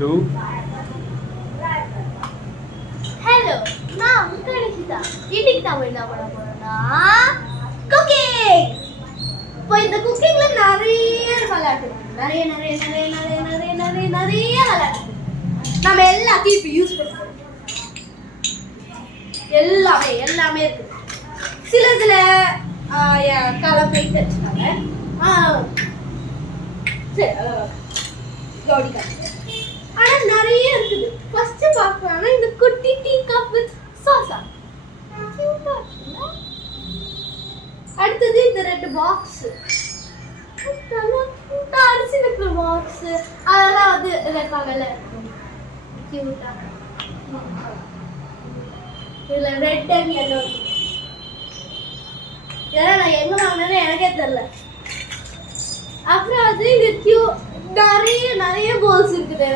2. Hello, நான் உங்க நிஷிதா. இன்னைக்கு நாம என்ன பண்ண போறோம்னா குக்கிங். இப்போ இந்த குக்கிங்ல நிறைய விளையாட்டு நிறைய விளையாட்டு நம்ம எல்லாத்தையும் இப்போ யூஸ் பண்ணுவோம். எல்லாமே இருக்கு. சில கலர் பெயிண்ட் வச்சுக்காங்க. சரி கவுடிக்கா. ஆனா நிறைய இருக்குது. ஃபர்ஸ்ட் பார்க்கலாம்னா இந்த குட்டி டீ கப் வித் சாஸா. கியூட்டா இருக்குல்ல? அடுத்தது இந்த ரெண்டு பாக்ஸ். அரிசி வைக்கிற பாக்ஸ். அதெல்லாம் வந்து வைப்பாங்கல்ல. கியூட்டா. இதுல ரெட் அண்ட் yellow. இதெல்லாம் நான் எங்க வாங்கினேன்னு எனக்கே தெரியல. அப்புறம் அது இது நிறைய போல்ஸ் இருக்குது.